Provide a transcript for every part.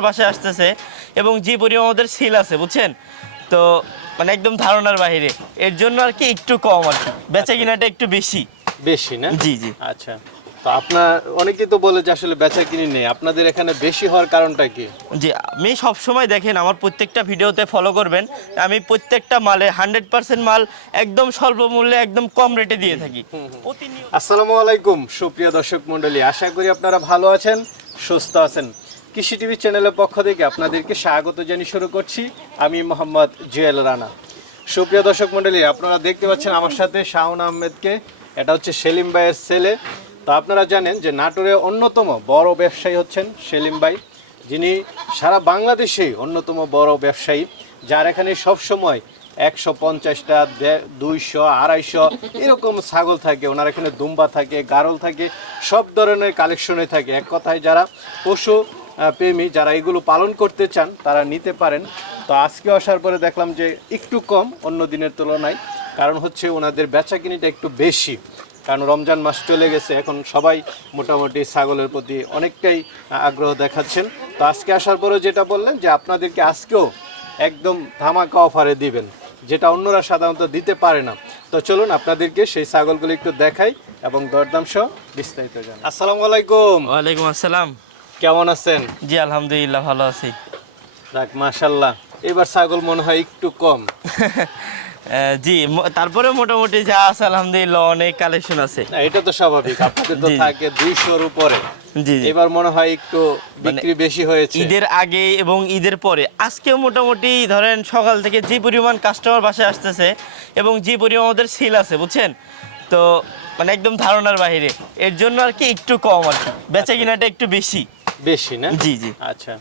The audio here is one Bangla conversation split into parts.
বাসায় আসতেছে এবং যে পরিমাণ আমাদের সেল আছে বুঝছেন? তো মানে একদম ধারণার বাইরে এর জন্য আর কি একটু কম আর কি। বেচা কিনাটা একটু বেশি। বেশি না? জি জি। আচ্ছা। তো আপনার অনেকেই তো বলে যে আসলে বেচা কিনি নেই। আপনাদের এখানে বেশি হওয়ার কারণটা কি? জি আমি সবসময় দেখেন আমার প্রত্যেকটা ভিডিওতে ফলো করবেন। আমি প্রত্যেকটা মালে হান্ড্রেড পার্সেন্ট মাল একদম স্বল্প মূল্যে একদম কম রেটে দিয়ে থাকি। আসসালামু আলাইকুম সুপ্রিয় দর্শক মণ্ডলী। আশা করি আপনারা ভালো আছেন সুস্থ আছেন। কৃষি টিভি চ্যানেলের পক্ষ থেকে আপনাদেরকে স্বাগত জানিয়ে শুরু করছি। আমি মোহাম্মদ জুয়েল রানা। সুপ্রিয় দর্শক মণ্ডলী, আপনারা দেখতে পাচ্ছেন আমার সাথে শাহন আহমেদকে। এটা হচ্ছে সেলিম ভাইয়ের ছেলে। তো আপনারা জানেন যে নাটোরের অন্যতম বড় ব্যবসায়ী হচ্ছেন সেলিম ভাই। যিনি সারা বাংলাদেশেই অন্যতম বড় ব্যবসায়ী, যার এখানে সবসময় একশো পঞ্চাশটা দুইশো, আড়াইশো এরকম ছাগল থাকে। ওনার এখানে দুম্বা থাকে, গারল থাকে, সব ধরনের কালেকশনে থাকে। এক কথায় যারা পশু প্রেমী যারা এগুলো পালন করতে চান তারা নিতে পারেন। তো আজকে আসার পরে দেখলাম যে একটু কম অন্য দিনের তুলনায় কারণ হচ্ছে ওনাদের বেচা কিনিটা একটু বেশি। কারণ রমজান মাস চলে গেছে এখন সবাই মোটামুটি ছাগলের প্রতি অনেকটাই আগ্রহ দেখাচ্ছেন। তো আজকে আসার পরে যেটা বললেন যে আপনাদেরকে আজকেও একদম ধামাকা অফারে দিবেন যেটা অন্যরা সাধারণত দিতে পারে না। তো চলুন আপনাদেরকে সেই ছাগলগুলো একটু দেখাই এবং দরদাম সহ বিস্তারিত জানাই। আসসালামু আলাইকুম। ওয়ালাইকুম আসসালাম। কেমন আছেন? জি আলহামদুলিল্লাহ ভালো আছি। যাক মাশাল্লাহ এবার ছাগল মনে হয় একটু কম। জি তারপরে মোটামুটি যা আছে আলহামদুলিল্লাহ অনেক কালেকশন আছে। এটা তো স্বাভাবিক আপনাদের তো। থাকে দুইশোর উপরে। জি এবার মনে হয় একটু বিক্রি বেশি হয়েছে। ঈদের আগে এবং ঈদের পরে। আজকেও মোটামুটি ধরেন সকাল থেকে যে পরিমাণ কাস্টমার বাসায় আসতেছে এবং যে পরিমাণ আমাদের সেল আছে বুঝছেন? তো মানে একদম ধারণার বাইরে। এর জন্য আর কি একটু কম আর কি। বেচা কিনাটা একটু বেশি। বেশি না? জি জি। আচ্ছা।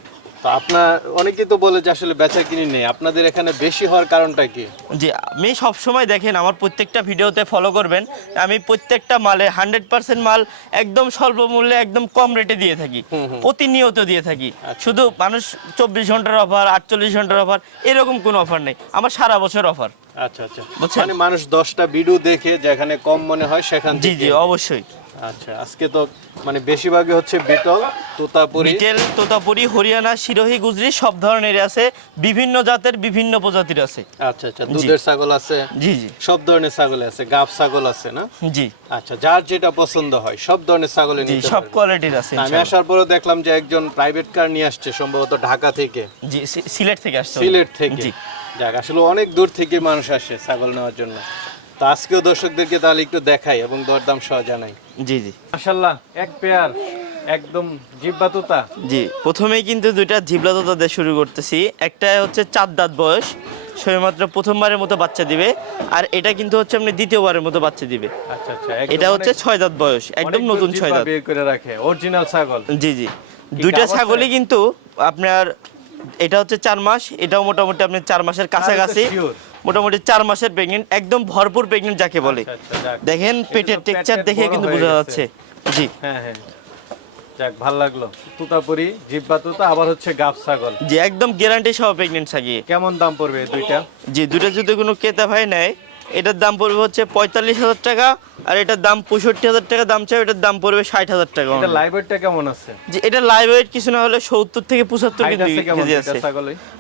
তো আপনার অনেকেই তো বলে যে আসলে বেচা কিনি নেই। আপনাদের এখানে বেশি হওয়ার কারণটা কি? জি আমি সবসময় দেখেন আমার প্রত্যেকটা ভিডিওতে ফলো করবেন। আমি প্রত্যেকটা মালে হান্ড্রেড পার্সেন্ট মাল একদম স্বল্প মূল্যে একদম কম রেটে দিয়ে থাকি। প্রতিনিয়ত দিয়ে থাকি। শুধু মানুষ চব্বিশ ঘণ্টার অফার আটচল্লিশ ঘণ্টার অফার এরকম কোনো অফার নেই। আমার সারা বছর অফার আচ্ছা আচ্ছা। মানে মানুষ দশটা ভিডিও দেখে যেখানে কম মনে হয় সেখান জি জি অবশ্যই। আচ্ছা আজকে তো মানে বেশিরভাগই হচ্ছে বিটল তোতাপুরি। বিটেল তোতাপুরি হরিয়ানা সিরোহি গুজরি সব ধরনের আছে। বিভিন্ন জাতের বিভিন্ন প্রজাতির আছে। আচ্ছা আচ্ছা দুধের ছাগল আছে জি জি। সব ধরনের ছাগল আছে গাব ছাগল আছে না? জি। আচ্ছা যার যেটা পছন্দ হয় সব ধরনের ছাগল নিতে সব কোয়ালিটির আছে আমি আসার পরে দেখলাম যে একজন প্রাইভেট কার নিয়ে আসছে সম্ভবত ঢাকা থেকে। জি সিলেট থেকে আসছে সিলেট থেকে। জি। যাক আসলে অনেক দূর থেকে মানুষ আসে ছাগল নেওয়ার জন্য। তো আজকেও দর্শকদেরকে তাহলে একটু দেখাই এবং দরদাম সহ জানাই। জি জি। মাশাল্লাহ এক পেয়ার একদম জিব্বা তোতা। জি প্রথমেই কিন্তু দুইটা দিয়ে শুরু করতেছি। একটা হচ্ছে চার দাঁত বয়স সবেমাত্র প্রথমবারের মতো বাচ্চা দিবে। আর এটা কিন্তু হচ্ছে আপনি দ্বিতীয়বারের মতো বাচ্চা দিবে। আচ্ছা আচ্ছা এটা হচ্ছে ছয় দাঁত বয়স একদম নতুন ছয় দাঁত। বের করে রাখে অরিজিনাল ছাগল। জি জি। দুইটা ছাগলই কিন্তু আপনার এটা হচ্ছে চার মাস এটাও মোটামুটি আপনি চার মাসের কাছাকাছি। মোটামুটি চার মাসের প্রেগনেন্ট একদম ভরপুর প্রেগনেন্ট যাকে বলে। আচ্ছা, আচ্ছা, যাক। দেখেন পেটের টেকচার দেখে কিন্তু বোঝা যাচ্ছে। জি। হ্যাঁ হ্যাঁ। যাক ভালো লাগল। তুতাপুরি জিব্বা তুতা আবার হচ্ছে গাব ছাগল। জি একদম গ্যারান্টি সহ প্রেগনেন্ট ছাগিয়ে। কেমন দাম পড়বে দুইটা? জি দুইটা যদি কোনো ক্রেতা ভাই নেয় এটার দাম পড়বে হচ্ছে পঁয়তাল্লিশ হাজার টাকা আর এটার দাম পঁয়ষট্টি হাজার টাকা দাম চাই এটার দাম পড়বে ষাট হাজার টাকা এটা লাইভ ওয়েটটা কেমন আছে? যে এটা লাইভ ওয়েট কিছু না হলে সত্তর থেকে পঁচাত্তর কেজি আছে।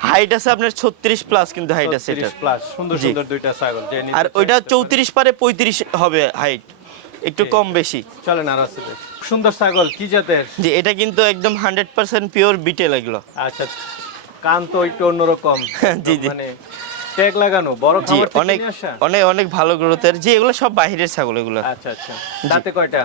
হাইট আছে আপনার ছত্রিশ প্লাস কিন্তু হাইট আছে এটা প্লাস সুন্দর সুন্দর দুইটা ছাগল আর ওইটা চৌত্রিশ পারে পঁয়ত্রিশ হবে হাইট একটু কম বেশি। চলেন আর আছে সুন্দর ছাগল কি জাতের? যে এটা কিন্তু একদম হান্ড্রেড পার্সেন্ট পিওর বিটে লাগল আচ্ছা কান তো একটু অন্যরকম। জি, জি। মানে ট্যাগ লাগানো বড় খাবার অনেক অনেক অনেক ভালো গ্রোথের জি এগুলো সব বাহিরের ছাগল এগুলো। আচ্ছা আচ্ছা। দাঁতে কয়টা?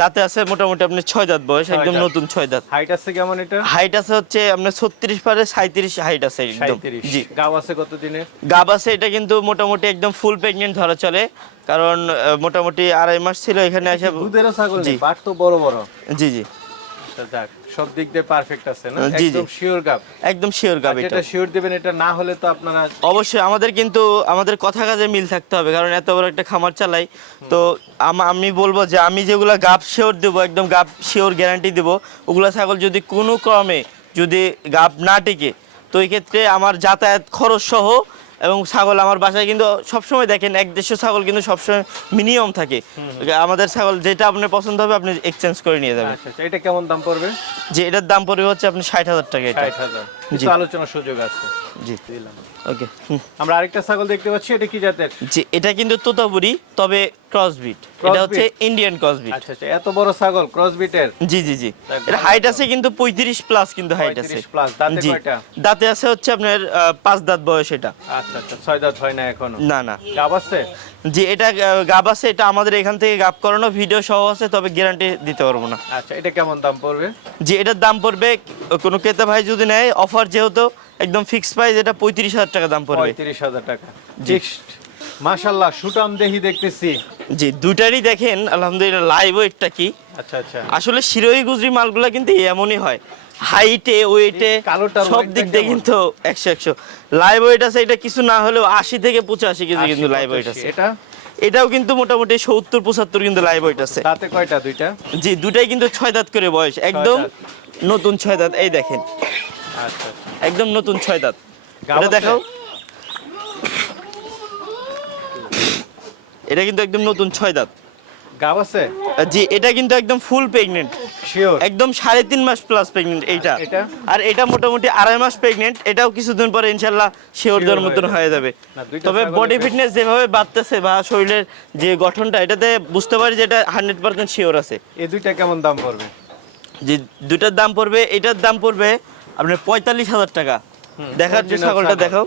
দাঁতে আছে মোটামুটি আপনি ছয় দাঁত বয়স একদম নতুন ছয় দাঁত। হাইট আছে কেমন এটা? হাইট আছে হচ্ছে আপনার ছত্রিশ পারে সাঁত্রিশ হাইট আছে একদম। জি। গাও আছে কত দিনে গাব আছে এটা কিন্তু মোটামুটি একদম ফুল প্রেগনেন্ট ধরা চলে কারণ মোটামুটি আড়াই মাস ছিল এখানে এসে দুধেরও ছাগল জি। বাট তো বড় বড়। জি জি। আচ্ছা যাক। সব দিক দিয়ে পারফেক্ট আছে না। একদম শিওর গাব একদম শিওর গাব এটা। শিওর দিবেন এটা না হলে তো আপনারা অবশ্যই আমাদের কিন্তু আমাদের কথা কাজে মিল থাকতে হবে কারণ এত বড় একটা খামার চালাই। তো আমি বলব যে আমি যেগুলো গাব শিওর দেবো একদম গাব শিওর গ্যারান্টি দেবো ওগুলো ছাগল যদি কোনো ক্রমে যদি গাব না টিকে তো এই ক্ষেত্রে আমার যাতায়াত খরচ সহ এবং ছাগল আমার বাসায় কিন্তু সবসময় দেখেন এক দেশের ছাগল কিন্তু সবসময় মিনিমাম থাকে। আমাদের ছাগল যেটা আপনার পছন্দ হবে আপনি এক্সচেঞ্জ করে নিয়ে যাবেন। আচ্ছা আচ্ছা এটা কেমন দাম পড়বে? যে এটার দাম পড়বে হচ্ছে আপনি ষাট হাজার টাকা এটা। কিছু আলোচনার সুযোগ আছে। জি। ওকে। আমরা আরেকটা ছাগল দেখতে পাচ্ছি এটা কি জাতের? জি এটা কিন্তু তোতাপুরি তবে ক্রসবিট এটা হচ্ছে ইন্ডিয়ান ক্রসবিট আচ্ছা আচ্ছা এত বড় ছাগল ক্রস বিটের জি জি। জি এটা হাইট আছে কিন্তু পঁয়ত্রিশ প্লাস কিন্তু হাইট আছে। 35 plus, দাঁতে কয়টা? দাঁতে আছে হচ্ছে আপনার পাঁচ দাঁত বয়স এটা। আচ্ছা আচ্ছা ছয় দাঁত হয় না এখনও? না না। গাব আছে? জি এটা গাব আছে এটা আমাদের এখান থেকে গাব করানো ভিডিও সহ আছে তবে গ্যারান্টি দিতে পারব না। আচ্ছা এটা কেমন দাম পড়বে? যে এটার দাম পড়বে কোনো ক্রেতা ভাই যদি নেয় অফার যেহেতু একদম ফিক্সড প্রাইস এটা পঁয়ত্রিশ হাজার টাকা দাম পড়বে। পঁয়ত্রিশ হাজার টাকা। ফিক্সড মাশাল্লাহ সুটাম দেহি দেখতেছি। জি দুটারই দেখেন আলহামদুলিল্লাহ লাইভ ওয়েটটা কি? আচ্ছা আচ্ছা। আসলে শিরোই গুজরি মালগুলা কিন্তু এমনই হয়। হাইটে ওয়েটে সব দিক দিয়ে কিন্তু একশো একশো। লাইভ ওয়েট আছে এটা কিছু না হলেও আশি থেকে পঁচাশি কেজি কিন্তু 80, লাইভ ওয়েট আছে। এটা? এটাও কিন্তু মোটামুটি সত্তর পঁচাত্তর কিন্তু লাইভ ওয়েট আছে। দাঁতে কয়টা দুইটা? জি দুটাই কিন্তু ছয় দাঁত করে বয়স। একদম নতুন ছয় দাঁত। এই দেখেন। আচ্ছা আচ্ছা। একদম নতুন ছয় দাঁত। এটা দেখাও। এটা কিন্তু একদম নতুন ছয় দাঁত। গাব আছে? জি এটা কিন্তু একদম ফুল প্রেগনেন্ট শিওর একদম সাড়ে তিন মাস প্লাস প্রেগনেন্ট এইটা। আর এটা? মোটামুটি আড়াই মাস প্রেগনেন্ট এটাও কিছুদিন পরে ইনশাল্লাহ শিওর দেওয়ার মতন হয়ে যাবে। তবে বডি ফিটনেস যেভাবে বাড়তেছে বা শরীরের যে গঠনটা এটাতে বুঝতে পারি যে এটা হান্ড্রেড পার্সেন্ট শিওর আছে। এই দুইটা কেমন দাম পড়বে? যে দুটার দাম পড়বে এটার দাম পড়বে আপনার পঁয়তাল্লিশ হাজার টাকা। দেখার যে ছাগলটা ছাগল। দেখাও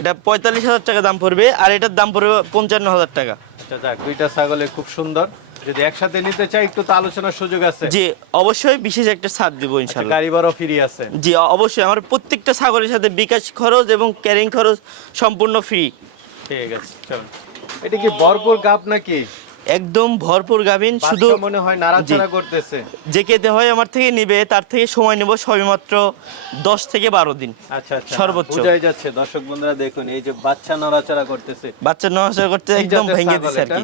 এটা পঁয়তাল্লিশ হাজার টাকা দাম পড়বে আর এটার দাম পড়বে পঞ্চান্ন হাজার টাকা। আচ্ছা যাক দুইটা ছাগলে খুব সুন্দর। যদি একসাথে নিতে চাই একটু তো আলোচনার সুযোগ আছে। জি অবশ্যই বিশেষ একটা ছাড় দিব আচ্ছা, ইনশাল্লাহ গাড়ি ভাড়া ফ্রি আছে। জি অবশ্যই আমার প্রত্যেকটা ছাগলের সাথে বিকাশ খরচ এবং ক্যারিং খরচ সম্পূর্ণ ফ্রি। ঠিক আছে চলুন এটা কি ভরপুর গাপ নাকি? একদম ভরপুর গাভিন শুধু মনে হয় নাড়াচাড়া করতেছে। যে কেতে হয় আমার থেকে নিবে তার থেকে সময় নেব সবেমাত্র দশ থেকে বারো দিন। আচ্ছা আচ্ছা। সর্বোচ্চ। বুঝাই যাচ্ছে দর্শক বন্ধুরা দেখুন এই যে বাচ্চা নড়াচড়া করতেছে। বাচ্চা নাড়াচাড়া করতে একদম ভেঙে দিচ্ছে দিছে আর কি।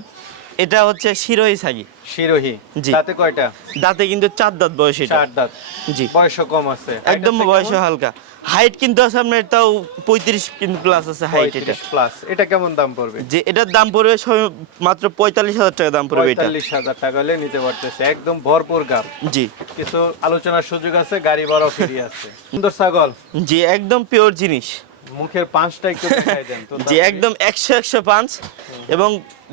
এটা হচ্ছে শিরোই ছাগি। শিরোহী। জি। তাতে কয়টা? দাঁতে কিন্তু চার দাঁত বয়স এটা। চার দাঁত। জি। বয়স কম আছে। একদম বয়স হালকা। হাইট কিন্তু আছে আপনার তাও পঁয়ত্রিশ কিন্তু প্লাস আছে হাইট এটা। প্লাস এটা কেমন দাম পড়বে? যে এটার দাম পড়বে সবে মাত্র পঁয়তাল্লিশ হাজার টাকা দাম পড়বে এটা। পঁয়তাল্লিশ হাজার টাকা হলে নিতে পারতেছে। একদম ভরপুর গাপ জি। কিছু আলোচনার সুযোগ আছে গাড়ি ভাড়া ফ্রি আছে। সুন্দর ছাগল। জি একদম পিওর জিনিস। মুখের পাঁচটা একটু দেখাই দেন তো যে একদম একশো একশো পাঁচ। এবং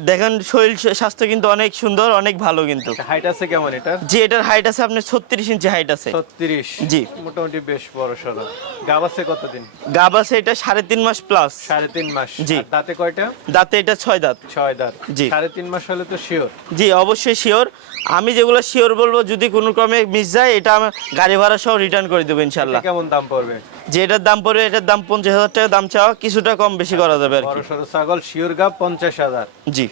দেখেন শরীর স্বাস্থ্য কিন্তু অনেক সুন্দর অনেক ভালো কিন্তু। হাইট আছে কেমন এটা যে এটার হাইট আছে আপনার ছত্রিশ ইঞ্চি হাইট আছে। ছত্রিশ? জি। মোটামুটি বেশ বড় সড়ো। গাব আছে কতদিন? গাব আছে এটা সাড়ে তিন মাস প্লাস সাড়ে তিন মাস। জি। দাঁতে কয়টা? দাঁতে এটা ছয় দাঁত। ছয় দাঁত। জি। সাড়ে তিন মাস হলে তো শিওর জি অবশ্যই শিওর আমি যেগুলো শিওর বলব যদি কোনো ক্রমে মিস যায় এটা আমার গাড়ি ভাড়া সহ রিটার্ন করে দেবো ইনশাল্লাহ কেমন দাম পড়বে? যে এটার দাম পড়বে এটার দাম পঞ্চাশ হাজার টাকা দাম চাওয়া কিছুটা কম বেশি করা যাবে আর কি। ছাগল শিওর গাব পঞ্চাশ হাজার। জি।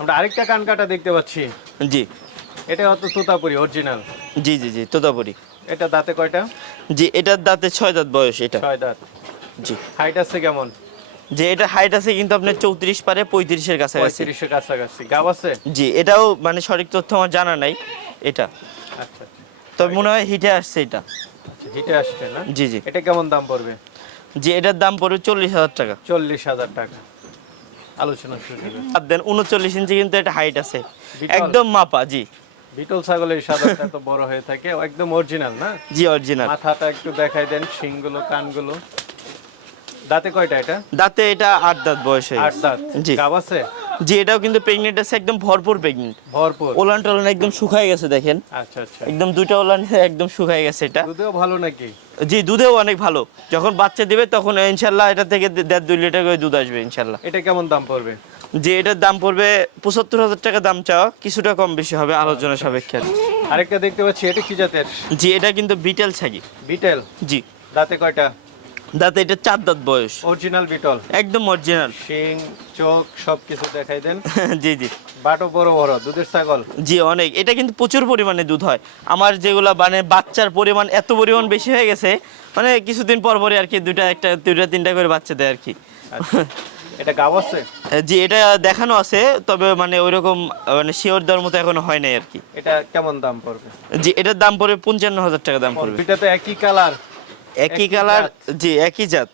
আমরা আরেকটা কান কাটা দেখতে পাচ্ছি। জি। এটা অত তোতাপুরি অরিজিনাল জি জি জি তোতাপুরি। এটা দাঁতে কয়টা? জি এটার দাঁতে ছয় দাঁত বয়স এটা। ছয় দাঁত। জি। হাইট আছে কেমন? যে এটা হাইট আছে কিন্তু আপনার চৌত্রিশ পারে পঁয়ত্রিশের কাছাকাছি। পঁয়ত্রিশের কাছাকাছি। গাব আছে? জি এটাও মানে সঠিক তথ্য আমার জানা নাই এটা। আচ্ছা আচ্ছা। তবে মনে হয় হিটে আসছে এটা। আচ্ছা, হিটে আসছে না? জি জি। এটা কেমন দাম পড়বে? জি এটার দাম পড়বে চল্লিশ হাজার টাকা। চল্লিশ হাজার টাকা। আলোচনা শুরু বাদ দেন উনচল্লিশ ইঞ্চি কিন্তু এটা হাইট আছে। একদম মাপা জি। বিটল ছাগলের সাদাটা তো বড় হয়ে থাকে। একদম অরিজিনাল না? জি অরিজিনাল মাথাটা একটু দেখাই দেন শিংগুলো কানগুলো। দাঁতে কয়টা এটা? দাঁতে এটা আট দাঁত বয়স আট দাঁত। জি। গাব আছে? জি এটাও কিন্তু প্রেগনেন্ট আছে একদম ভরপুর প্রেগনেন্ট ভরপুর। ওলান টোলান একদম শুকায় গেছে দেখেন। আচ্ছা আচ্ছা। একদম দুইটা ওলান একদম শুকায় গেছে এটা। দুধেও ভালো নাকি? জি দুধেও অনেক ভালো। যখন বাচ্চা দিবে তখন ইনশাল্লাহ এটা থেকে দেড় দুই লিটার করে দুধ আসবে ইনশাল্লাহ। এটা কেমন দাম পড়বে? যে এটার দাম পড়বে পঁচাত্তর হাজার টাকা দাম চাওয়া। কিছুটা কম বেশি হবে আলোচনা সাপেক্ষে। আরেকটা দেখতে পাচ্ছি এটা কি জাতের? জি এটা কিন্তু বিটেল ছাগি। বিটেল? জি। দাঁতে কয়টা? দাঁতে এটা চার দাঁত বয়স। অরিজিনাল বিটল একদম অরিজিনাল শিং চোখ সবকিছু দেখাই দেন। জি জি। বাটো বড় বড় দুধের ছাগল। জি অনেক। এটা কিন্তু প্রচুর পরিমাণে দুধ হয়। আমার যেগুলা মানে বাচ্চার পরিমাণ এত পরিমাণ বেশি হয়ে গেছে মানে কিছুদিন পর পরে আর কি দুইটা একটা দুইটা তিনটা করে বাচ্চা দেয় আর কি আচ্ছা। এটা গাব আছে? জি এটা দেখানো আছে তবে মানে ওইরকম মানে শিওর দেওয়ার মতো এখনও হয় নাই আর কি এটা কেমন দাম পড়বে? জি এটার দাম পড়বে পঞ্চান্ন হাজার টাকা দাম পড়বে। এটা তো একই কালার একই কালার জি একই জাত।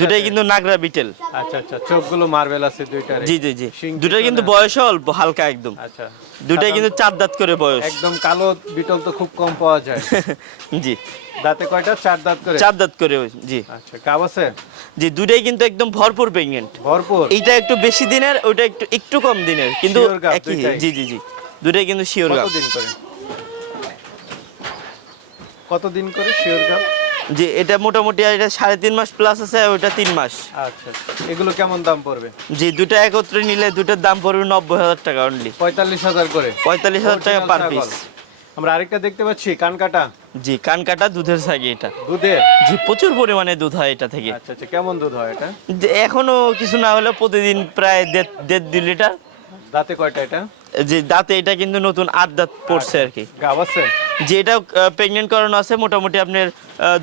দুটাই কিন্তু নাগরা বিটেল আচ্ছা আচ্ছা চোখগুলো মার্বেল আছে দুইটার জি জি জি। দুটাই কিন্তু বয়স অল্প হালকা একদম। আচ্ছা। দুটাই কিন্তু চার দাঁত করে বয়স। একদম কালো বিটল তো খুব কম পাওয়া যায়। জি। দাঁতে কয়টা? চার দাঁত করে? চার দাঁত করে জি। আচ্ছা কাব আছে? জি দুটাই কিন্তু একদম ভরপুর প্রেগনেন্ট ভরপুর? এইটা একটু বেশি দিনের ওইটা একটু একটু কম দিনের কিন্তু একই। জি জি জি। দুটাই কিন্তু শিওর গাব কতদিন করে? কতদিন করে শিওর গাব জি এটা মোটামুটি এটা সাড়ে তিন মাস প্লাস আছে ওইটা তিন মাস। আচ্ছা এগুলো কেমন দাম পড়বে? জি দুটা একত্রে নিলে দুটার দাম পড়বে নব্বই হাজার টাকা অনলি পঁয়তাল্লিশ হাজার করে। পঁয়তাল্লিশ হাজার টাকা পার পিস আমরা আরেকটা দেখতে পাচ্ছি কানকাটা। জি কানকাটা দুধের সাগে এটা। দুধের জি প্রচুর পরিমাণে দুধ হয় এটা থেকে। আচ্ছা আচ্ছা কেমন দুধ হয় এটা? যে এখনও কিছু না হলেও প্রতিদিন প্রায় দেড় দুই লিটার। দাঁতে কয়টা এটা? যে দাঁতে এটা কিন্তু নতুন আট দাঁত পড়ছে আর কি। গাব আছে? যে এটা প্রেগনেন্ট করানো আছে মোটামুটি আপনার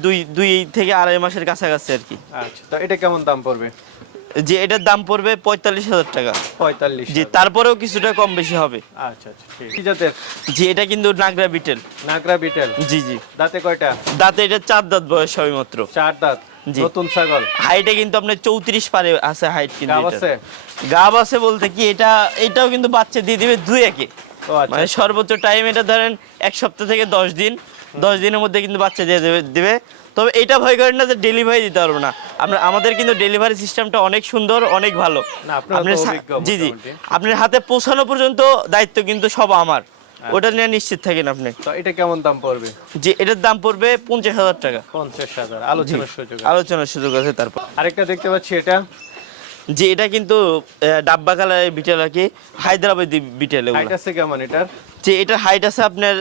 দুই দুই থেকে আড়াই মাসের কাছাকাছি আর কি। আচ্ছা তো এটা কেমন দাম পড়বে? যে এটার দাম পড়বে পঁয়তাল্লিশ হাজার টাকা। পঁয়তাল্লিশ জি তারপরেও কিছুটা কম বেশি হবে। আচ্ছা আচ্ছা কি জাতের? জি এটা কিন্তু নাগরা বিটেল। নাগরা বিটেল। জি জি। দাঁতে কয়টা? দাঁতে এটা চার দাঁত বয়স সবে মাত্র। চার দাঁত। নতুন ছাগল। হাইটে কিন্তু আপনার চৌত্রিশ পারে আছে হাইট কিন্তু গাব আছে? গাব আছে বলতে কি এটা এটাও কিন্তু বাচ্চা দিয়ে দিবে দুই একে। মানে সর্বোচ্চ টাইম এটা ধরেন এক সপ্তাহ থেকে দশ দিন। দশ দিনের মধ্যে কিন্তু বাচ্চা দিয়ে দেবে দিবে। তবে এটা ভয় করেন না যে ডেলিভারি দিতে পারব না। আমরা আমাদের কিন্তু ডেলিভারি সিস্টেমটা অনেক সুন্দর অনেক ভালো। জি জি। আপনার হাতে পৌঁছানো পর্যন্ত দায়িত্ব কিন্তু সব আমার। আচ্ছা। ওটা নিয়ে নিশ্চিত থাকেন আপনি। তো এটা কেমন দাম পড়বে? যে এটার দাম পড়বে পঞ্চাশ হাজার টাকা। পঞ্চাশ হাজার। আলোচনার সুযোগ আছে। আলোচনার সুযোগ আছে তারপর। আরেকটা দেখতে পাচ্ছি এটা। যে এটা কিন্তু ডাব্বা কালারের বিটেল আর কি হায়দ্রাবাদি বিটেল হাইট আছে কেমন এটার? যে এটার হাইট আছে আপনার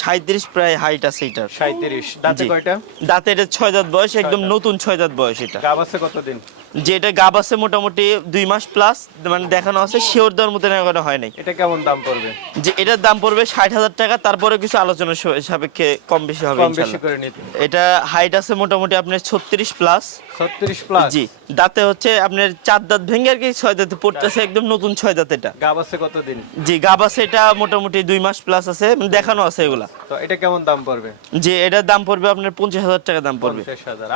সাঁত্রিশ প্রায় হাইট আছে এটার। সাঁত্রিশ দাঁতে। কয়টা? দাঁতে এটা ছয় দাঁত বয়স একদম নতুন ছয় দাঁত বয়স এটা। গাব আছে কতদিন? যে এটা গাব আছে মোটামুটি দুই মাস প্লাস মানে দেখানো আছে শিওর দেওয়ার মতো এখনও হয় নাই। এটা কেমন দাম পড়বে? যে এটার দাম পড়বে ষাট হাজার টাকা তারপরে কিছু আলোচনা সাপেক্ষে কম বেশি হবে কম বেশি করে নিতে এটা হাইট আছে মোটামুটি আপনার ছত্রিশ প্লাস ছত্রিশ প্লাস জি দাঁতে হচ্ছে আপনার চার দাঁত ভেঙে আর কি ছয় দাঁতে পড়তেছে একদম নতুন ছয় দাঁত এটা। গাব আছে কতদিন? জি গাব আছে এটা মোটামুটি দুই মাস প্লাস আছে মানে দেখানো আছে এগুলা। তো এটা কেমন দাম পড়বে? যে এটার দাম পড়বে আপনার পঞ্চাশ হাজার টাকা দাম পড়বে।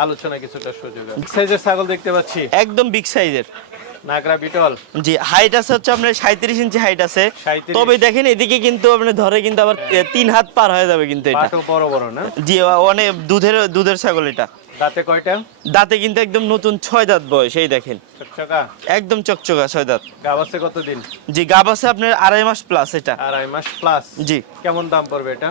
আলোচনা কিছুটা সুযোগ ছাগল দেখতে পাচ্ছি। একদম বিগ সাইজের নাগরা বিটল। জি হাইট আছে হচ্ছে আপনার সাঁত্রিশ ইঞ্চি হাইট আছে। তবে দেখেন এদিকে কিন্তু আপনি ধরে কিন্তু আবার তিন হাত পার হয়ে যাবে কিন্তু এটা। বড় বড় না? জি অনেক দুধের দুধের ছাগল এটা। দাঁতে কয়টা? দাঁতে কিন্তু একদম নতুন ছয় দাঁত বয়স এই দেখেন। চকচকা? একদম চকচকা ছয় দাঁত। গাব আছে কতদিন? জি গাব আছে আপনার আড়াই মাস প্লাস এটা। আড়াই মাস প্লাস জি। কেমন দাম পড়বে এটা?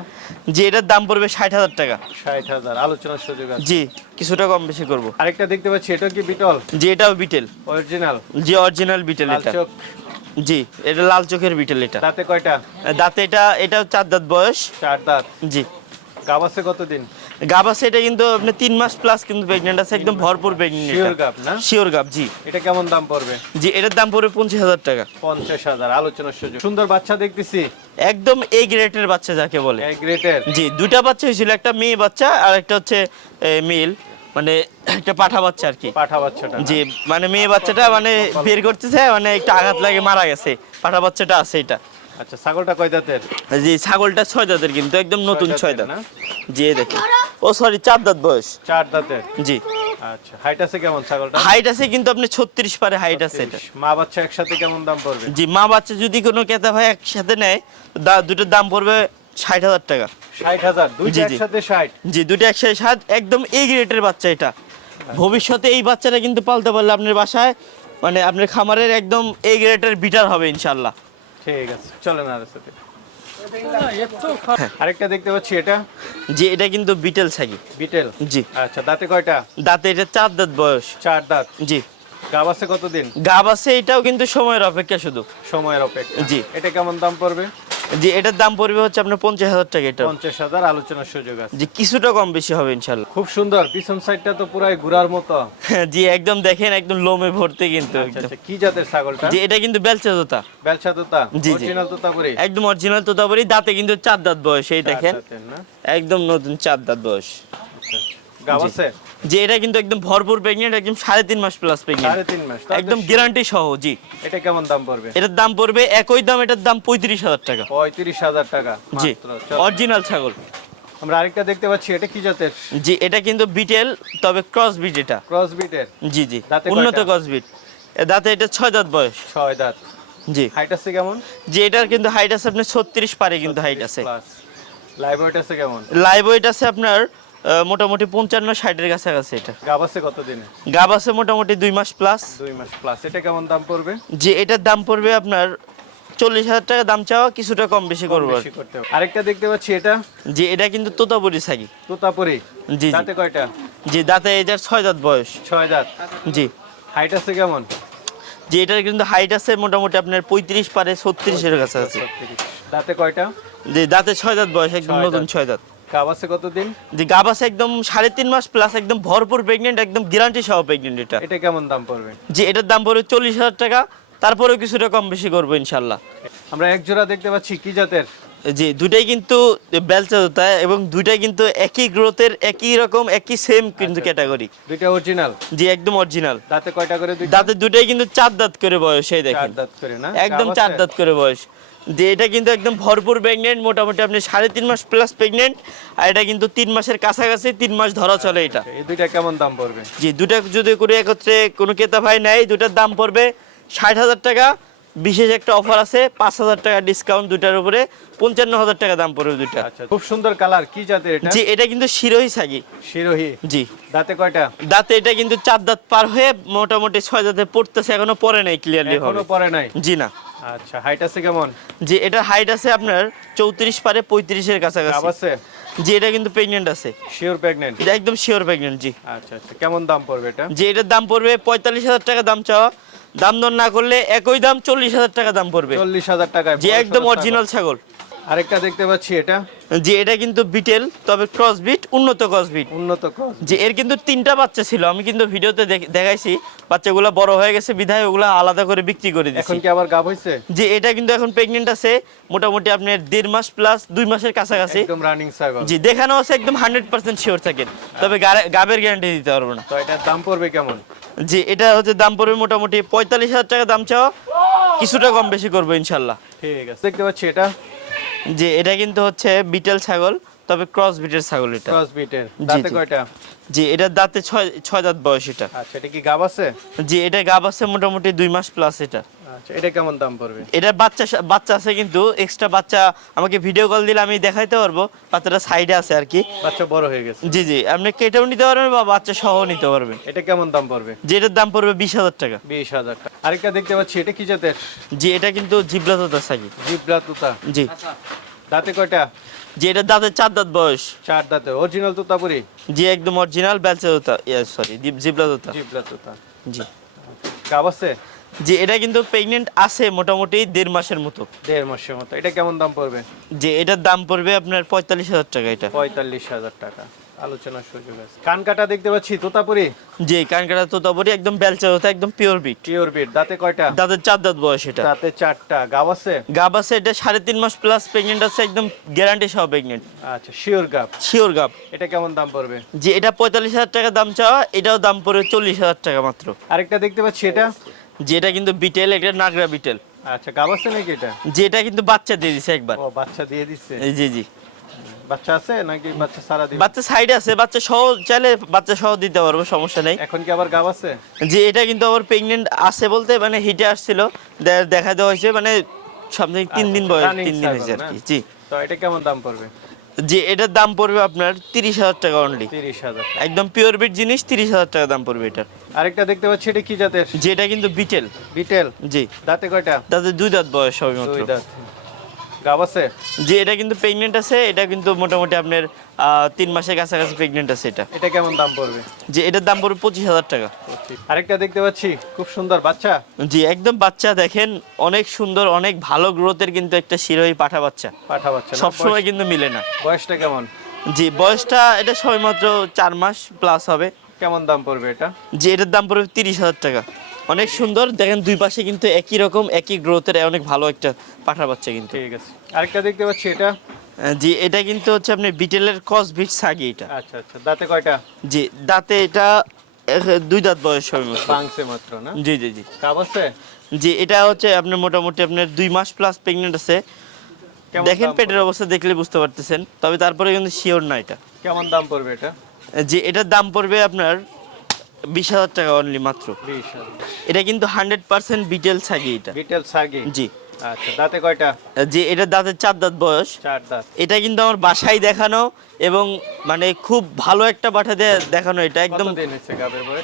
জি এটার দাম পড়বে ষাট হাজার টাকা। ষাট হাজার আলোচনার সুযোগ আছে। জি কিছুটা কম বেশি করব। আরেকটা দেখতে পাচ্ছি এটা কি বিটল? জি এটাও বিটেল। অরিজিনাল জি অরিজিনাল বিটেল এটা। জি এটা লাল চোখের বিটেল এটা। দাঁতে কয়টা? দাঁতে এটা এটাও চার দাঁত বয়স। চার দাঁত। জি। গাব আছে কতদিন? গাব আছে এটা কিন্তু আপনি তিন মাস প্লাস কিন্তু প্রেগনেন্ট আছে একদম ভরপুর প্রেগনেন্ট শিওর গাব না? শিওর গাব জি। এটা কেমন দাম পড়বে? জি এটার দাম পড়বে পঞ্চাশ হাজার টাকা। পঞ্চাশ হাজার আলোচনার সুযোগ। সুন্দর বাচ্চা দেখতেছি। একদম এই গ্রেটের বাচ্চা যাকে বলে। এক গ্রেটের জি দুইটা বাচ্চা হয়েছিল একটা মেয়ে বাচ্চা আর একটা হচ্ছে মেল মানে একটা পাঠা বাচ্চা আর কি। পাঠা বাচ্চাটা জি মানে মেয়ে বাচ্চাটা মানে বের করতেছে মানে একটা আঘাত লাগে মারা গেছে। পাঠা বাচ্চাটা আছে এটা। আচ্ছা ছাগলটা কয় দাঁতের জি ছাগলটা ছয় দাঁতের কিন্তু একদম নতুন ছয় দাঁত। জি দেখেন। ও সরি চার দাঁত বয়স। চার দাঁতের? জি। আচ্ছা হাইট আছে কেমন ছাগলটা? হাইট আছে কিন্তু আপনি ছত্রিশ পারে হাইট আছে এটা। মা বাচ্চা একসাথে কেমন দাম পড়বে? জি মা বাচ্চা যদি কোনো ক্রেতা ভাই একসাথে নেয় দুটোর দাম পড়বে ষাট হাজার টাকা। ষাট হাজার? দুইটা জি, জি। একসাথে ষাট? জি দুটো একসাথে ষাট একদম এই বাচ্চা এটা। ভবিষ্যতে এই বাচ্চাটা কিন্তু পালতে পারলে আপনার বাসায় মানে আপনার খামারের একদম এই গ্রেটের বিটার হবে ইনশাল্লাহ ঠিক আছে চলেন আর সাথে। আরেকটা দেখতে পাচ্ছি এটা? জি এটা কিন্তু বিটেল ছাগি। বিটেল? জি। আচ্ছা দাঁতে কয়টা? দাঁতে এটা চার দাঁত বয়স। চার দাঁত। জি। গাব আছে কতদিন? গাব আছে এটাও কিন্তু সময়ের অপেক্ষা শুধু। সময়ের অপেক্ষা। জি। এটা কেমন দাম পড়বে? জি এটার দাম পড়বে হচ্ছে আপনার পঞ্চাশ হাজার টাকা এটা পঞ্চাশ হাজার আলোচনার সুযোগ আছে। জি কিছুটা কম বেশি হবে ইনশাল্লাহ। খুব সুন্দর পিছন সাইডটা তো পুরাই ঘোরার মতো। জি একদম দেখেন একদম লোমে ভর্তি কিন্তু আচ্ছা আচ্ছা কি জাতের ছাগলটা? জি এটা কিন্তু বেলচা জোতা বেলসা তোতা? জি। অরিজিনাল তোতাপুরি? একদম অরিজিনাল তোতাপুরি দাঁতে কিন্তু চার দাঁত বয়স এই দেখেন। একদম নতুন চার দাঁত বয়স। আচ্ছা। গাব আছে? যে এটা কিন্তু একদম ভরপুর প্রেগনেন্ট একদম সাড়ে তিন মাস প্লাস সাড়ে প্রেগনেন্ট তিন মাস একদম গ্যারান্টি সহ জি। এটা কেমন দাম পড়বে? এটার দাম পড়বে একই দাম এটার দাম পঁয়ত্রিশ হাজার টাকা। পঁয়ত্রিশ হাজার টাকা জি অরিজিনাল ছাগল। আমরা আরেকটা দেখতে পাচ্ছি এটা কি জাতের? জি এটা কিন্তু বিটেল তবে ক্রস বিট এটা। ক্রস বিটের জি জি উন্নত? ক্রস বিট দাঁতে এটা ছয় দাঁত বয়স। ছয় দাঁত। জি। হাইট আছে কেমন? জি এটার কিন্তু হাইট আছে আপনার ছত্রিশ পারে কিন্তু হাইট আছে। লাইভ ওয়েট আছে কেমন? লাইভ ওয়েট আছে আপনার মোটামুটি পঞ্চান্ন ষাটের কাছাকাছি এটা। গাব আছে কতদিনে? গাব আছে মোটামুটি দুই মাস প্লাস দুই মাস প্লাস এটা কেমন দাম পড়বে? যে এটার দাম পড়বে আপনার চল্লিশ হাজার টাকা দাম চাওয়া কিছুটা কম বেশি করব আরেকটা দেখতে পাচ্ছি এটা? যে এটা কিন্তু তোতাপুরি ছাগি তোতাপুরি? জি জি। দাঁতে কয়টা? জি দাঁতে এটার ছয় দাঁত বয়স। ছয় দাঁত। জি। হাইট আছে কেমন? যে এটার কিন্তু হাইট আছে মোটামুটি আপনার পঁয়ত্রিশ পারে ছত্রিশের কাছে আছে দাঁতে কয়টা? যে দাঁতে ছয় দাঁত বয়স একদম নতুন ছয় দাঁত। গাব আছে কতদিন? যে গাব আছে একদম সাড়ে তিন মাস প্লাস একদম ভরপুর প্রেগনেন্ট একদম গ্যারান্টি সহ প্রেগনেন্ট এটা। এটা কেমন দাম পড়বে? যে এটার দাম পড়বে চল্লিশ হাজার টাকা তারপরেও কিছুটা কম বেশি করব ইনশাল্লাহ। আমরা এক জোড়া দেখতে পাচ্ছি কি জাতের? জি দুটাই কিন্তু বেলচা জুতা এবং দুইটাই কিন্তু একই গ্রোথের একই রকম একই সেম কিন্তু ক্যাটাগরি দুইটা অরিজিনাল জি একদম অরিজিনাল দাঁতে কয়টা করে দাঁতে দুটাই কিন্তু চার দাঁত করে বয়স এই চার দেখেন দাঁত করে না? একদম চার দাঁত করে বয়স। যে এটা কিন্তু একদম ভরপুর প্রেগনেন্ট মোটামুটি আপনি সাড়ে তিন মাস প্লাস প্রেগনেন্ট আর এটা কিন্তু তিন মাসের কাছাকাছি তিন মাস ধরা চলে এটা। এই দুইটা কেমন দাম পড়বে? জি দুটা যদি করে একত্রে কোনো ক্রেতা ভাই নেয় দুটার দাম পড়বে ষাট হাজার টাকা বিশেষ একটা অফার আছে পাঁচ হাজার টাকা ডিসকাউন্ট দুটার উপরে পঞ্চান্ন হাজার টাকা দাম পড়বে দুটা আচ্ছা খুব সুন্দর কালার কি জাতের এটা? জি এটা কিন্তু শিরোহি সাগি শিরোহি। জি। দাঁতে কয়টা? দাঁতে এটা কিন্তু চার দাঁত পার হয়ে মোটামুটি ছয় দাঁতে পড়তেছে এখনও পরে নাই ক্লিয়ারলি এখনও পরে নাই? জি না। আচ্ছা হাইট আছে কেমন? যে এটা হাইট আছে আপনার চৌত্রিশ পারে পঁয়ত্রিশের কাছাকাছি। আছে? যে এটা কিন্তু প্রেগনেন্ট আছে। শিওর প্রেগনেন্ট এটা একদম শিওর প্রেগনেন্ট জি। আচ্ছা আচ্ছা কেমন দাম পড়বে এটা? যে এটার দাম পড়বে পঁয়তাল্লিশ হাজার টাকা দাম চাওয়া। দাম দর না করলে একই দাম চল্লিশ হাজার টাকা দাম পড়বে। চল্লিশ হাজার টাকা যে একদম অরিজিনাল ছাগল। আরেকটা দেখতে পাচ্ছি এটা। যে এটা কিন্তু বিটেল তবে উন্নত উন্নত ক্রস যে এর কিন্তু তিনটা বাচ্চা ছিল আমি কিন্তু ভিডিওতে দেখাইছি। বাচ্চাগুলো বড় হয়ে গেছে বিধায় ওগুলো আলাদা করে বিক্রি করে এখন কি আবার গাব হয়েছে যে এটা কিন্তু এখন প্রেগনেন্ট আছে মোটামুটি আপনার দেড় মাস প্লাস দুই মাসের কাছাকাছি। একদম রানিং জি দেখানো আছে একদম হান্ড্রেড পার্সেন্ট শিওর থাকেন তবে গাবের গ্যারান্টি দিতে পারব না। তো এটার দাম পড়বে কেমন? যে এটা হচ্ছে দাম পড়বে মোটামুটি পঁয়তাল্লিশ হাজার টাকা দাম চাওয়া কিছুটা কম বেশি করব ইনশাল্লাহ। ঠিক আছে দেখতে পাচ্ছি এটা। যে এটা কিন্তু হচ্ছে বিটেল ছাগল। তবে ক্রস বিটের ছাগল এটা। ক্রস বিটের দাঁতে কয়টা? যে এটা দাঁতে ছয় ছয় দাঁত বয়স এটা। আচ্ছা এটা কি গাব আছে? যে এটা গাব আছে মোটামুটি দুই মাস প্লাস এটা। আচ্ছা এটা কেমন দাম পড়বে? এটা বাচ্চা বাচ্চা আছে কিন্তু এক্সট্রা বাচ্চা আমাকে ভিডিও কল দিলে আমি দেখাইতে পারব বাচ্চাটা সাইডে আছে আর কি। বাচ্চা বড় হয়ে গেছে। জি জি আপনি কেটেও নিতে পারবেন বা বাচ্চা সহ নিতে পারবেন। এটা কেমন দাম পড়বে? যেটার দাম পড়বে বিশ হাজার টাকা। বিশ হাজার টাকা। আরেকটা দেখতে পাচ্ছি এটা কি জাতের? যে এটা কিন্তু জিবলাতা সাকি জিবলা তুতা জি দাঁতে কয়টা? যে এটা দাঁতের চার দাঁত বয়স? চার দাঁতের অরিজিনাল তুতাপুরি জি একদম অরিজিনাল বেলচা সরি জিবলা জিবলা তুতা। জি। গাব আছে? যে এটা কিন্তু প্রেগনেন্ট আছে মোটামুটি দেড় মাসের মতো। দেড় মাসের মতো। এটা কেমন দাম পড়বে? যে এটার দাম পড়বে আপনার পঁয়তাল্লিশ হাজার টাকা এটা। পঁয়তাল্লিশ হাজার টাকা। আলোচনার সুযোগ আছে। কান কাটা দেখতে পাচ্ছি তোতাপুরি? যে কানকাটা তোতাবরি একদম বেলচা দোতা একদম পিওর বিট পিওর বিট দাঁতে কয়টা? দাঁতের চার দাঁত বয়স এটা। দাঁতে চারটা গাব আছে? গাব আছে এটা সাড়ে তিন মাস প্লাস প্রেগনেন্ট আছে একদম গ্যারান্টি সহ প্রেগনেন্ট আচ্ছা শিওর গাব। শিওর গাব। এটা কেমন দাম পড়বে? যে এটা পঁয়তাল্লিশ হাজার টাকা দাম চাওয়া এটাও দাম পড়বে চল্লিশ হাজার টাকা মাত্র। আরেকটা দেখতে পাচ্ছি এটা? যে এটা কিন্তু বিটেল এটা নাগরা বিটেল আচ্ছা গাব আছে নাকি এটা? যে এটা কিন্তু বাচ্চা দিয়ে দিছে একবার। ও বাচ্চা দিয়ে দিচ্ছে। জি জি। বাচ্চা আছে নাকি বাচ্চা সারা দিবে? বাচ্চা সাইডে আছে বাচ্চা সহ চাইলে বাচ্চা সহ দিতে পারব সমস্যা নেই। এখন কি আবার গাব আছে? যে এটা কিন্তু আবার প্রেগনেন্ট আছে বলতে মানে হিটে আসছিল দেখা দেওয়া হয়েছে মানে তিন দিন আচ্ছা, বয়স তিন দিন হয়েছে আর কি জি। তো এটা কেমন দাম পড়বে? যে এটার দাম পড়বে আপনার তিরিশ হাজার টাকা অনলি তিরিশ হাজার একদম পিওর বিট জিনিস তিরিশ হাজার টাকা দাম পড়বে এটার। আরেকটা দেখতে পাচ্ছি এটা কি জাতের? যে এটা কিন্তু বিটেল বিটেল জি। দাঁতে কয়টা? তাদের দুই দাঁত বয়স মাত্র। দুই দাঁত। গাব আছে? যে এটা কিন্তু প্রেগনেন্ট আছে এটা কিন্তু মোটামুটি আপনার তিন মাসের কাছাকাছি প্রেগনেন্ট আছে এটা। এটা কেমন দাম পড়বে? যে এটার দাম পড়বে পঁচিশ হাজার টাকা। আরেকটা দেখতে পাচ্ছি খুব সুন্দর বাচ্চা? জি একদম বাচ্চা দেখেন অনেক সুন্দর অনেক ভালো গ্রোথের কিন্তু একটা শিরোহী পাঠা বাচ্চা। পাঠা বাচ্চা? সবসময় কিন্তু মিলে না। বয়সটা কেমন? জি বয়সটা এটা সবে মাত্র চার মাস প্লাস হবে। কেমন দাম পড়বে এটা? যে এটার দাম পড়বে তিরিশ হাজার টাকা। অনেক সুন্দর। দেখেন দুই পাশে কিন্তু একই রকম একই গ্রোথের অনেক ভালো একটা পাঠা বাচ্চা কিন্তু। ঠিক আছে। আরেকটা দেখতে পাচ্ছি এটা। জি এটা কিন্তু হচ্ছে আপনি বিটেলের কস বিট সাগি এটা। আচ্ছা আচ্ছা। দাঁতে কয়টা? জি দাঁতে এটা দুই দাঁত বয়স হবে মাত্র। মাত্র না? জি জি জি। কাব আছে? জি এটা হচ্ছে আপনার মোটামুটি আপনার দুই মাস প্লাস প্রেগনেন্ট আছে। দেখেন পেটের অবস্থা দেখলে বুঝতে পারতেছেন তবে তারপরে কিন্তু শিওর না এটা। কেমন দাম পড়বে এটা? যে এটার দাম পড়বে আপনার বিশ হাজার টাকা অনলি মাত্র। এটা কিন্তু হান্ড্রেড পার্সেন্ট বিটেল ছাগি এটা। বিটেল সাগি জি। আচ্ছা দাঁতে কয়টা? যে এটা দাঁতের চার দাঁত বয়স। চার দাঁত। এটা কিন্তু আমার বাসায় দেখানো এবং মানে খুব ভালো একটা বাঠা দিয়ে দেখানো এটা। একদম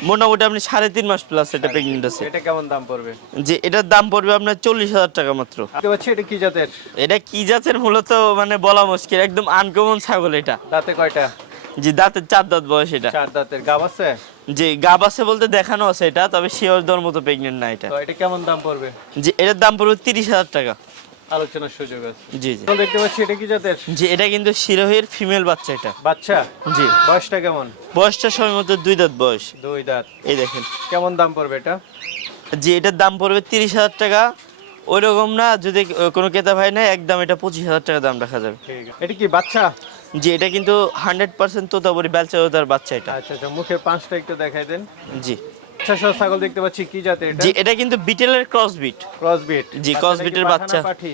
মোটামুটি আপনি সাড়ে তিন মাস প্লাস এটা প্রেগনেন্ট আছে। এটা কেমন দাম পড়বে? যে এটার দাম পড়বে আপনার চল্লিশ হাজার টাকা মাত্র। পাচ্ছি এটা কি জাতের? এটা কি জাতের মূলত মানে বলা মুশকিল একদম আনকমন ছাগল এটা। দাঁতে কয়টা? জি দাঁতের চার দাঁত বয়স এটা। চার দাঁতের গাব আছে? যে গাব আছে বলতে দেখানো আছে এটা তবে শিওর দেওয়ার মতো প্রেগনেন্ট না এটা। তো এটা কেমন দাম পড়বে? যে এটার দাম পড়বে তিরিশ হাজার টাকা। আলোচনার সুযোগ আছে। জি জি। দেখতে পাচ্ছি এটা কি জাতের? যে এটা কিন্তু শিরোহের ফিমেল বাচ্চা এটা। বাচ্চা? জি। বয়সটা কেমন? বয়সটা সময় মতো দুই দাঁত বয়স। দুই দাঁত। এই দেখেন। কেমন দাম পড়বে এটা? যে এটার দাম পড়বে তিরিশ হাজার টাকা। ওই রকম না যদি কোনো ক্রেতা ভাই নেয় একদম এটা পঁচিশ হাজার টাকা দাম রাখা যাবে। ঠিক আছে। এটা কি বাচ্চা? যে এটা কিন্তু হান্ড্রেড পার্সেন্ট তোতাবরি বেলচা তার বাচ্চা এটা। আচ্ছা আচ্ছা মুখের পাঁচটা একটু দেখাই দেন। জি। ছশো ছাগল দেখতে পাচ্ছি কি জাতের এটা? জি এটা কিন্তু বিটেলের ক্রস বিট ক্রস বিট জি, ক্রস বিটের বাচ্চা। পাঠি?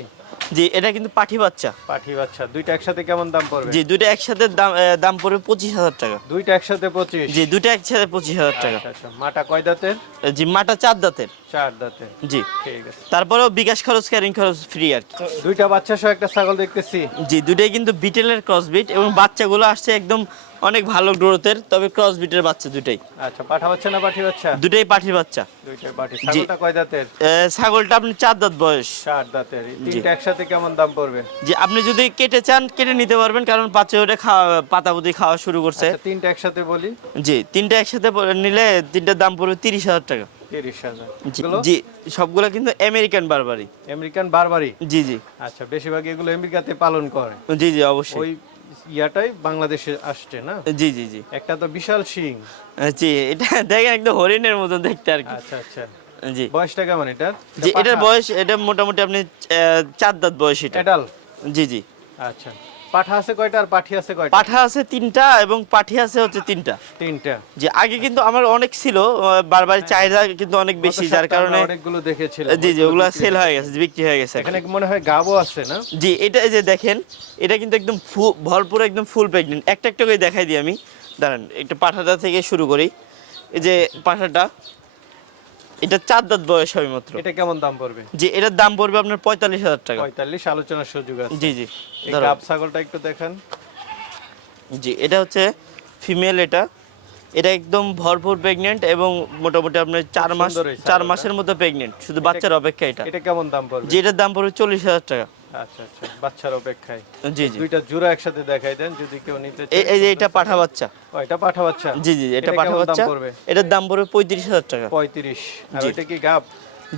জি এটা কিন্তু পাঠি বাচ্চা। পাঠি বাচ্চা দুইটা একসাথে কেমন দাম পড়বে? জি দুটো একসাথে দাম দাম পড়বে পঁচিশ হাজার টাকা। দুইটা একসাথে পঁচিশ? জি দুটো একসাথে পঁচিশ হাজার টাকা। আচ্ছা আচ্ছা মাটা কয় দাঁতের? জি মাটা চার দাঁতের। চার দাঁতের। জি। ঠিক আছে। তারপরেও বিকাশ খরচ ক্যারিং খরচ ফ্রি আর কি। দুইটা বাচ্চা সহ একটা ছাগল দেখতেছি। জি দুটোই কিন্তু বিটেলের ক্রস বিট এবং বাচ্চাগুলো আসছে একদম অনেক ভালো গ্রোথের তবে ক্রস বিটের বাচ্চা দুটাই আচ্ছা পাঠা বাচ্চা না পাঠি বাচ্চা? দুটাই পাঠির বাচ্চা। দুইটাই পাঠি। ছাগলটা কয় দাঁতের? ছাগলটা আপনি চার দাঁত বয়স। চার দাঁতের। তিনটা একসাথে কেমন দাম পড়বে? যে আপনি যদি কেটে চান কেটে নিতে পারবেন কারণ বাচ্চা ওটা খাওয়া পাতাপুতি খাওয়া শুরু করছে। আচ্ছা তিনটা একসাথে বলি? জি তিনটা একসাথে নিলে তিনটার দাম পড়বে তিরিশ হাজার টাকা। জি এগুলো? সবগুলো কিন্তু আমেরিকান বারবারি আমেরিকান বারবারি জি জি। আচ্ছা বেশিরভাগ এগুলো আমেরিকাতে পালন করে। জি জি অবশ্যই। ইয়াটাই বাংলাদেশে আসছে না? জি জি জি। একটা তো বিশাল সিং জি এটা দেখেন একদম হরিণের মতো দেখতে আর কি। আচ্ছা আচ্ছা। জি। বয়সটা কেমন এটার জি এটার বয়স এটা মোটামুটি আপনি চার দাঁত বয়স এটা। জি জি। আচ্ছা। পাঠা আছে কয়টা আর পাঠি আছে কয়টা? পাঠা আছে তিনটা এবং পাঠি আছে হচ্ছে তিনটা। তিনটা। যে আগে কিন্তু আমার অনেক ছিল বারবার চাহিদা কিন্তু অনেক বেশি যার কারণে অনেকগুলো দেখেছিলাম। জি জি ওগুলো সেল হয়ে গেছে বিক্রি হয়ে গেছে এখানে মনে হয় গাবও আছে না? জি এটা এই যে দেখেন এটা কিন্তু একদম ভরপুর একদম ফুল প্রেগনেন্ট একটা একটা করে দেখাই দিই আমি। দাঁড়ান একটু পাঠাটা থেকে শুরু করি। এই যে পাঠাটা এটা চার দাঁত বয়স হয় মাত্র। এটা কেমন দাম পড়বে? জি এটার দাম পড়বে আপনার পঁয়তাল্লিশ হাজার টাকা। পঁয়তাল্লিশ আলোচনার সুযোগ আছে। জি জি। গাব ছাগলটা একটু দেখান। জি এটা হচ্ছে ফিমেল এটা। এটা একদম ভরপুর প্রেগনেন্ট এবং মোটামুটি আপনার চার মাস চার মাসের মধ্যে প্রেগনেন্ট শুধু বাচ্চার অপেক্ষা এটা। এটা কেমন দাম পড়বে? যেটার দাম পড়বে চল্লিশ হাজার টাকা। আচ্ছা আচ্ছা বাচ্চার অপেক্ষায়। জি জি। দুইটা জোড়া একসাথে দেখাই দেন যদি কেউ নিতে এই চায়। এই যে এটা পাঠা বাচ্চা। ও, এটা পাঠা বাচ্চা? জি জি এটা পাঠা বাচ্চা? এটার দাম পড়বে পঁয়ত্রিশ হাজার টাকা। পঁয়ত্রিশ। আর এটা কি গাব?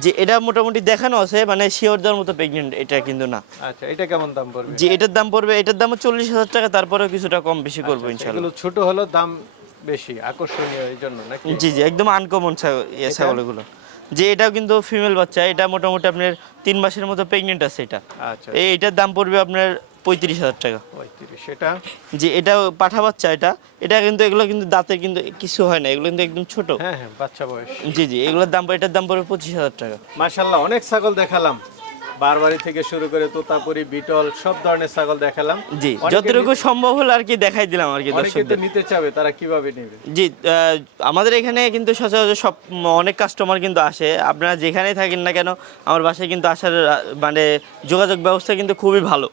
যে এটা মোটামুটি দেখানো আছে মানে শিওর দেওয়ার মতো প্রেগনেন্ট এটা কিন্তু না। আচ্ছা এটা কেমন দাম পড়বে? যে এটার দাম পড়বে এটার দাম চল্লিশ হাজার টাকা তারপরেও কিছুটা কম বেশি করব আচ্ছা, ইনশাল্লাহ এগুলো ছোট হলো দাম বেশি আকর্ষণীয় এই জন্য নাকি? জি জি একদম আনকমন ছাগলগুলো। যে এটাও কিন্তু ফিমেল বাচ্চা এটা মোটামুটি আপনার তিন মাসের মতো প্রেগনেন্ট আছে এটা। আচ্ছা এইটার দাম পড়বে আপনার পঁয়ত্রিশ হাজার টাকা। পঁয়ত্রিশ এটা? যে এটা পাঠা বাচ্চা এটা এটা কিন্তু এগুলো কিন্তু দাঁতের কিন্তু কিছু হয় না এগুলো কিন্তু একদম ছোট। হ্যাঁ হ্যাঁ বাচ্চা বয়স। জি জি এগুলোর দাম এটার দাম পড়বে পঁচিশ হাজার টাকা। মার্শাল্লাহ অনেক ছাগল দেখালাম। বারবারি থেকে শুরু করে তোতাপুরি বিটল সব ধরনের ছাগল দেখালাম। জি যতটুকু সম্ভব হলো আর কি দেখাই দিলাম আর কি দর্শকদের। নিতে চাবে তারা কীভাবে নেবে? জি আহ, আমাদের এখানে কিন্তু সচরাচর সব অনেক কাস্টমার কিন্তু আসে। আপনারা যেখানেই থাকেন না কেন আমার বাসায় কিন্তু আসার মানে যোগাযোগ ব্যবস্থা কিন্তু খুবই ভালো।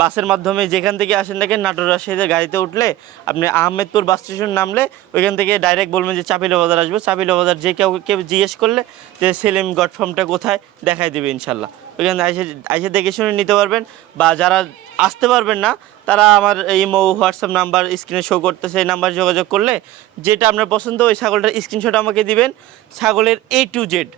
বাসের মাধ্যমে যেখান থেকে আসেন না কেন নাটোর রাজশাহীতে গাড়িতে উঠলে আপনি আহমেদপুর বাস স্টেশন নামলে ওইখান থেকে ডাইরেক্ট বলবেন যে চাপিলা বাজার আসব। চাপিলা বাজার যে কেউ কেউ জিজ্ঞেস করলে যে সেলিম গড ফার্মটা কোথায় দেখাই দেবে ইনশাল্লাহ। ওইখানে এসে এসে দেখে শুনে নিতে পারবেন বা যারা আসতে পারবেন না, তারা আমার এই ইমো, হোয়াটসঅ্যাপ নাম্বার স্ক্রিনে শো করতেছে, এই নাম্বার যোগাযোগ করলে যেটা আপনার পছন্দ ওই ছাগলটার স্ক্রিনশট আমাকে দিবেন। ছাগলের A to Z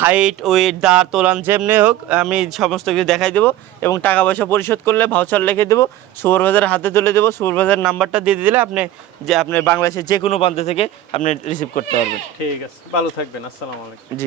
height weight দাঁড় তোলান যেমনি হোক আমি সমস্ত কিছু দেখাই দেবো এবং টাকা পয়সা পরিশোধ করলে ভাউচার লিখে দেবো সুপারভাইজারের হাতে তুলে দেবো সুপারভাইজার নাম্বারটা দিয়ে দিলে আপনি যে আপনি বাংলাদেশের যে কোনো প্রান্ত থেকে আপনি রিসিভ করতে পারবেন। ঠিক আছে ভালো থাকবেন আসসালামু আলাইকুম। জি।